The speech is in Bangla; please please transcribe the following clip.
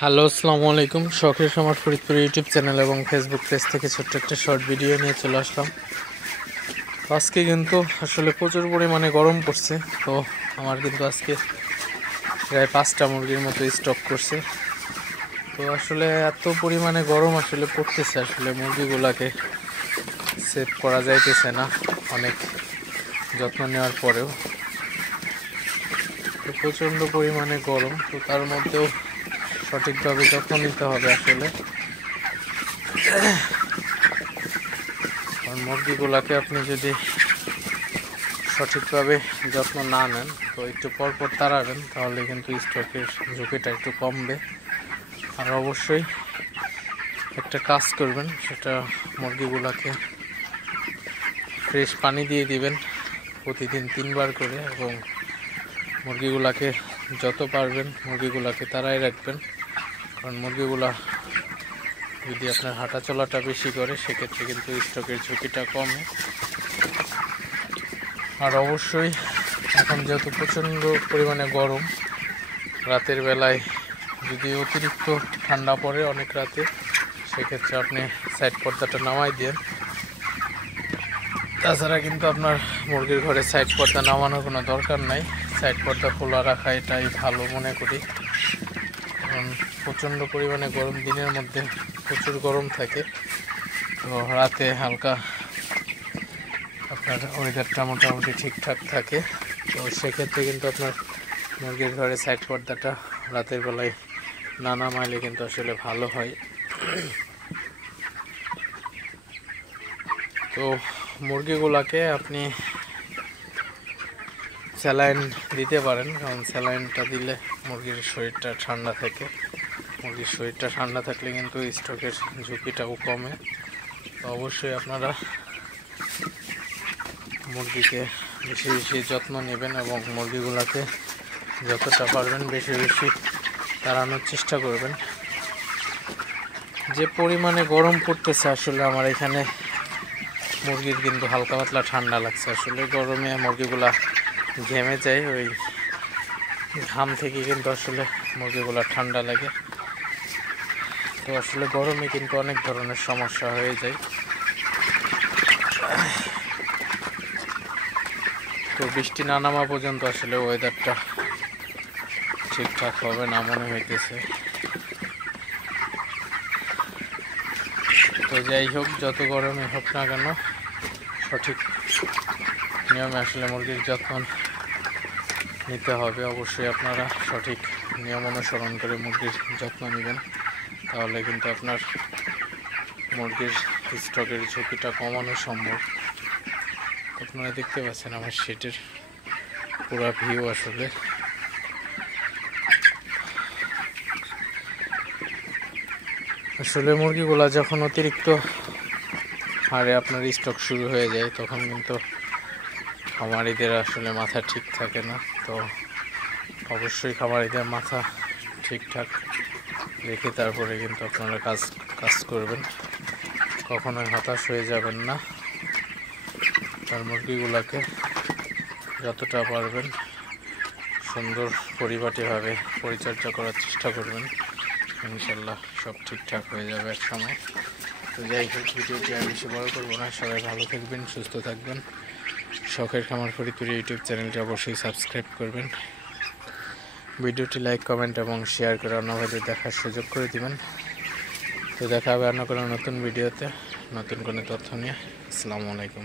হ্যালো, আসসালামু আলাইকুম। শখের খামার ফরিদপুর ইউটিউব চ্যানেল এবং ফেসবুক পেজ থেকে ছোট্ট একটা শর্ট ভিডিও নিয়ে চলে আসলাম। আজকে কিন্তু আসলে প্রচুর পরিমাণে গরম পড়ছে, তো আমার কিন্তু আজকে প্রায় 5টা মুরগির মতো স্টক করছে। তো আসলে এত পরিমাণে গরম আসলে পড়তেছে, আসলে মুরগিগুলাকে সেভ করা যাইতেছে না অনেক যত্ন নেওয়ার পরেও। তো প্রচণ্ড পরিমাণে গরম, তো তার মধ্যেও সঠিকভাবে যত্ন নিতে হবে আসলে, কারণ মুরগিগুলাকে আপনি যদি সঠিকভাবে যত্ন না নেন, তো একটু পরপর তাড়াবেন, তাহলে কিন্তু স্ট্রোকের ঝুঁকিটা একটু কমবে। আর অবশ্যই একটা কাজ করবেন, সেটা মুরগিগুলাকে ফ্রেশ পানি দিয়ে দিবেন প্রতিদিন 3 বার করে, এবং মুরগিগুলাকে যত পারবেন মুরগিগুলাকে তাড়াই রাখবেন, কারণ মুরগিগুলা যদি আপনার হাঁটা চলাটা বেশি করে, সেক্ষেত্রে কিন্তু স্ট্রোকের ঝুঁকিটা কমে। আর অবশ্যই এখন যেহেতু প্রচণ্ড পরিমাণে গরম, রাতের বেলায় যদি অতিরিক্ত ঠান্ডা পড়ে অনেক রাতে, সেক্ষেত্রে আপনি সাইড পর্দাটা নামাই দেন। তাছাড়া কিন্তু আপনার মুরগির ঘরে সাইড পর্দা নামানোর কোনো দরকার নাই, সাইড পর্দা খোলা রাখা এটাই ভালো মনে করি। কারণ প্রচণ্ড পরিমাণে গরম, দিনের মধ্যে প্রচুর গরম থাকে, তো রাতে হালকা আপনার ওয়েদারটা মোটামুটি ঠিকঠাক থাকে। তো সেক্ষেত্রে কিন্তু আপনার মুরগির ঘরে সাইড পর্দাটা রাতের বেলায় না নামাইলে কিন্তু আসলে ভালো হয়। তো মুরগিগুলাকে আপনি স্যালাইন দিতে পারেন, কারণ স্যালাইনটা দিলে মুরগির শরীরটা ঠান্ডা থাকে। মুরগির শরীরটা ঠান্ডা থাকলে কিন্তু স্ট্রোকের ঝুঁকিটাও কমে। তো অবশ্যই আপনারা মুরগিকে বেশি বেশি যত্ন নেবেন, এবং মুরগিগুলোকে যতটা পারবেন বেশি বেশি তাড়ানোর চেষ্টা করবেন। যে পরিমাণে গরম পড়তেছে, আসলে আমার এখানে মুরগির কিন্তু হালকা পাতলা ঠান্ডা লাগছে। আসলে গরমে মুরগিগুলা ঘেমে যায়, ওই ঘাম থেকে কিন্তু আসলে মুরগিগুলা ঠান্ডা লাগে। তো আসলে গরমে কিন্তু অনেক ধরনের সমস্যা হয়ে যায়। তো বৃষ্টি না নামা পর্যন্ত আসলে ওয়েদারটা ঠিকঠাক হবে না মনে হইতেছে। তো যাই হোক, যত গরমে হোক না কেন, সঠিক নিয়মে আসলে মুরগির যত্ন নিতে হবে। অবশ্যই আপনারা সঠিক নিয়ম অনুসরণ করে মুরগির যত্ন নেবেন, তাহলে কিন্তু আপনার মুরগির স্ট্রোকের ঝুঁকিটা কমানো সম্ভব। আপনারা দেখতে পাচ্ছেন আমার শেডের পুরো ভিউ। আসলে মুরগিগুলা যখন অতিরিক্ত হারে আপনার স্টক শুরু হয়ে যায়, তখন কিন্তু খামারিদের আসলে মাথা ঠিক থাকে না। তো অবশ্যই খামারিদের মাথা ঠিকঠাক রেখে তারপরে কিন্তু আপনারা কাজ করবেন, কখনোই হতাশ হয়ে যাবেন না। তার মুরগিগুলাকে যতটা পারবেন সুন্দর পরিপাটিভাবে পরিচর্যা করার চেষ্টা করবেন, ইনশাল্লাহ সব ঠিকঠাক হয়ে যাবে এক সময়। তো যাই হোক, ভিডিওটি আর বেশি বড় করবো না। সবাই ভালো থাকবেন, সুস্থ থাকবেন। শখের খামার ফরিদপুর ইউটিউব চ্যানেলটি অবশ্যই সাবস্ক্রাইব করবেন। ভিডিওটি লাইক, কমেন্ট এবং শেয়ার করে অন্য ভাইদের দেখার সুযোগ করে দিবেন। তো দেখা হবে অন্য কোনো নতুন ভিডিওতে, নতুন কোনো তথ্য নিয়ে। আসসালামু আলাইকুম।